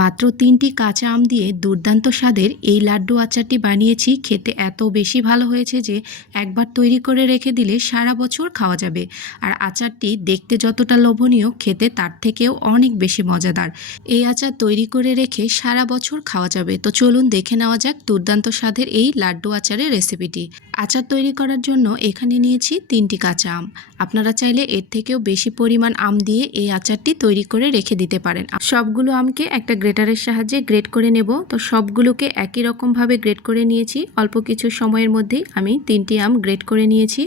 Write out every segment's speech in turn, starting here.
মাত্র ৩টি কাঁচা আম দিয়ে দুর্দান্ত স্বাদের এই লাড্ডু আচারটি বানিয়েছি। খেতে এত বেশি ভালো হয়েছে যে একবার তৈরি করে রেখে দিলে সারা বছর খাওয়া যাবে। আর আচারটি দেখতে যতটা লোভনীয়, খেতে তার থেকেও অনেক বেশি মজাদার। এই আচার তৈরি করে রেখে সারা বছর খাওয়া যাবে। তো চলুন দেখে নেওয়া যাক দুর্দান্ত স্বাদের এই লাড্ডু আচারের রেসিপিটি। আচার তৈরি করার জন্য এখানে নিয়েছি 3টি কাঁচা আম। আপনারা চাইলে এর থেকেও বেশি পরিমাণ আম দিয়ে এই আচারটি তৈরি করে রেখে দিতে পারেন। সবগুলো আমকে একটা গ্রেটারের সাহায্যে গ্রেট করে নেব। তো সবগুলোকে একই রকমভাবে গ্রেট করে নিয়েছি। অল্প কিছু সময়ের মধ্যেই আমি 3টি আম গ্রেট করে নিয়েছি।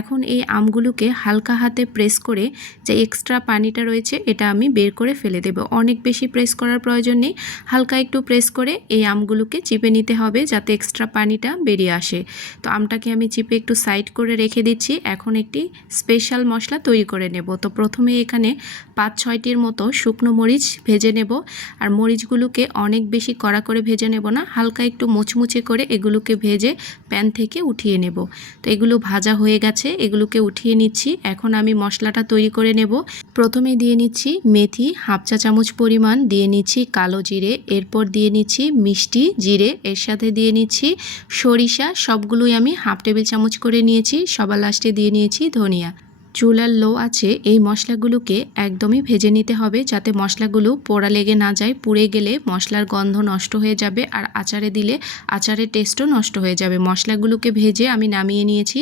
এখন এই আমগুলোকে হালকা হাতে প্রেস করে যে এক্সট্রা পানিটা রয়েছে এটা আমি বের করে ফেলে দেব। অনেক বেশি প্রেস করার প্রয়োজন নেই, হালকা একটু প্রেস করে এই আমগুলোকে চিপে নিতে হবে যাতে এক্সট্রা পানিটা বেরিয়ে আসে। তো আমটাকে আমি চিপে একটু সাইড করে রেখে দিচ্ছি। এখন একটি স্পেশাল মশলা তৈরি করে নেব। তো প্রথমে এখানে 5-6টির মতো শুকনো মরিচ ভেজে নেব। আর মরিচগুলোকে অনেক বেশি কড়া করে ভেজে নেব না, হালকা একটু মুচমুচে করে এগুলোকে ভেজে প্যান থেকে উঠিয়ে নেব। তো এগুলো ভাজা হয়ে গেছে, এগুলোকে উঠিয়ে নিচ্ছি। এখন আমি মশলাটা তৈরি করে নেব। প্রথমে দিয়ে নিচ্ছি মেথি 1/2 চা চামচ পরিমাণ, দিয়ে নিচ্ছি কালো জিরে, এরপর দিয়ে নিচ্ছি মিষ্টি জিরে, এর সাথে দিয়ে নিচ্ছি সরিষা, সবগুলোই আমি 1/2 টেবিল চামচ করে নিয়েছি। সবার লাস্টে দিয়ে নিয়েছি ধনিয়া। চুলার লো আছে এই মশলাগুলোকে একদমই ভেজে নিতে হবে যাতে মশলাগুলো পোড়া লেগে না যায়। পুড়ে গেলে মশলার গন্ধ নষ্ট হয়ে যাবে আর আচারে দিলে আচারের টেস্টও নষ্ট হয়ে যাবে। মশলাগুলোকে ভেজে আমি নামিয়ে নিয়েছি।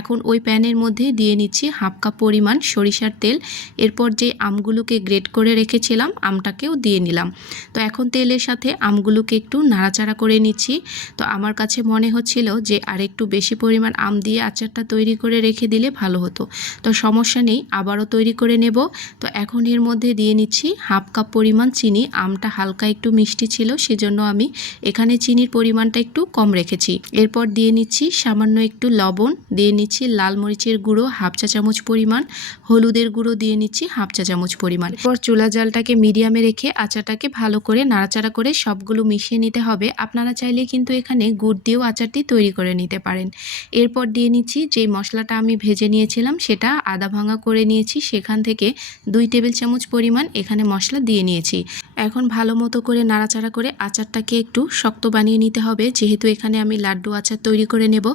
এখন ওই প্যানের মধ্যে দিয়ে নিচ্ছি 1/2 কাপ পরিমাণ সরিষার তেল। এরপর যে আমগুলোকে গ্রেট করে রেখেছিলাম আমটাকেও দিয়ে নিলাম। তো এখন তেলের সাথে আমগুলোকে একটু নাড়াচাড়া করে নিচ্ছি। তো আমার কাছে মনে হচ্ছিল যে আরেকটু বেশি পরিমাণ আম দিয়ে আচারটা তৈরি করে রেখে দিলে ভালো হতো। তো সমস্যা নেই, আবারও তৈরি করে নেব। তো এখন এর মধ্যে দিয়ে নিচ্ছি 1/2 কাপ পরিমাণ চিনি। আমটা হালকা একটু মিষ্টি ছিল, সেজন্য আমি এখানে চিনির পরিমাণটা একটু কম রেখেছি। এরপর দিয়ে নিচ্ছি সামান্য একটু লবণ, দিয়ে নিচ্ছি লাল মরিচের গুঁড়ো 1/2 চা চামচ পরিমাণ, হলুদের গুঁড়ো দিয়ে নিচ্ছি 1/2 চা চামচ পরিমাণ। এরপর চুলা জালটাকে মিডিয়ামে রেখে আচারটাকে ভালো করে নাড়াচাড়া করে সবগুলো মিশিয়ে নিতে হবে। আপনারা চাইলে কিন্তু এখানে গুড় দিয়েও আচারটি তৈরি করে নিতে পারেন। এরপর দিয়ে নিচ্ছি যেই মশলাটা আমি ভেজে নিয়েছিলাম সেটা আদা ভাঙা করে নিয়েছি, সেখান থেকে 2 টেবিল চামচ পরিমাণ এখানে মশলা দিয়ে নিয়েছি। এখন ভালো মতো করে নাড়াচাড়া করে আচারটাকে একটু শক্ত বানিয়ে নিতে হবে, যেহেতু এখানে আমি লাড্ডু আচার তৈরি করে নেব।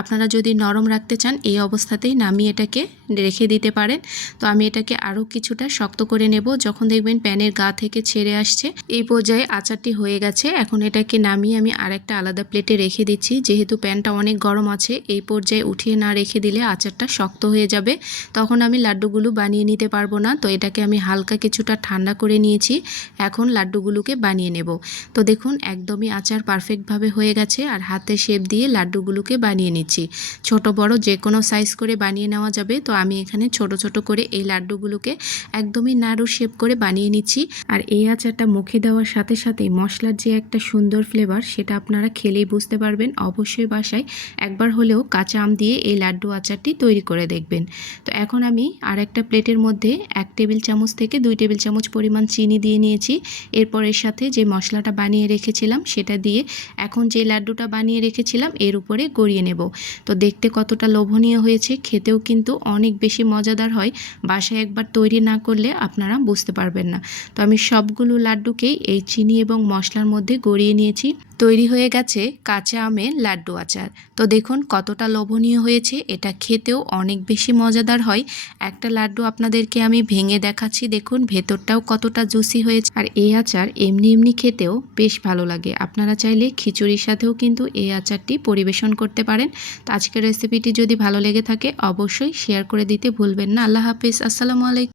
আপনারা যদি নরম রাখতে চান এই অবস্থাতেই নামিয়ে এটাকে রেখে দিতে পারেন। তো আমি এটাকে আরও কিছুটা শক্ত করে নেব। যখন দেখবেন প্যানের গা থেকে ছেড়ে আসছে এই পর্যায়ে আচারটি হয়ে গেছে। এখন এটাকে নামিয়ে আমি আরেকটা আলাদা প্লেটে রেখে দিচ্ছি। যেহেতু প্যানটা অনেক গরম আছে, এই পর্যায়ে উঠিয়ে না রেখে দিলে আচারটা শক্ত হয়ে যাবে, তখন আমি লাড্ডুগুলো বানিয়ে নিতে পারবো না। তো এটাকে আমি হালকা কিছুটা ঠান্ডা করে নিয়েছি। এখন লাড্ডুগুলোকে বানিয়ে নেব। তো দেখুন একদমই আচার পারফেক্টভাবে হয়ে গেছে। আর হাতে শেপ দিয়ে লাড্ডুগুলোকে বানিয়ে নিচ্ছি। ছোট বড় যে কোনো সাইজ করে বানিয়ে নেওয়া যাবে। তো আমি এখানে ছোট ছোট করে এই লাড্ডুগুলোকে একদমই নাড়ু শেপ করে বানিয়ে নিচ্ছি। আর এই আচারটা মুখে দেওয়ার সাথে সাথেই মশলার যে একটা সুন্দর ফ্লেভার সেটা আপনারা খেলেই বুঝতে পারবেন। অবশ্যই বাসায় একবার হলেও কাঁচা আম দিয়ে এই লাড্ডু আচারটি তৈরি করে দেখবেন। তো এখন আমি আর একটা প্লেটের মধ্যে 1 টেবিল চামচ থেকে 2 টেবিল চামচ পরিমাণ চিনি দিয়ে নিয়েছি। এরপর এর সাথে যে মশলাটা বানিয়ে রেখেছিলাম সেটা দিয়ে এখন যে লাড্ডুটা বানিয়ে রেখেছিলাম এর উপরে গড়িয়ে নেব। তো দেখতে কতটা লোভনীয় হয়েছে, খেতেও কিন্তু অনেক বেশি মজাদার হয়। বাসায় একবার তৈরি না করলে আপনারা বুঝতে পারবেন না। তো আমি সবগুলো লাড্ডুকেই এই চিনি এবং মশলার মধ্যে গড়িয়ে নিয়েছি। তৈরি হয়ে গেছে কাঁচা আমের লাড্ডু আচার। তো দেখুন কতটা লোভনীয় হয়েছে, এটা খেতেও অনেক বেশি মজাদার হয়। একটা লাড্ডু আপনাদেরকে আমি ভেঙে দেখাচ্ছি, দেখুন ভেতরটাও কতটা জুসি হয়েছে। আর এই আচার এমনি এমনি খেতেও বেশ ভালো লাগে। আপনারা চাইলে খিচুড়ির সাথেও কিন্তু এই আচারটি পরিবেশন করতে পারেন। তো আজকের রেসিপিটি যদি ভালো লেগে থাকে অবশ্যই শেয়ার করে দিতে ভুলবেন না। আল্লাহ হাফিজ, আসসালামু আলাইকুম।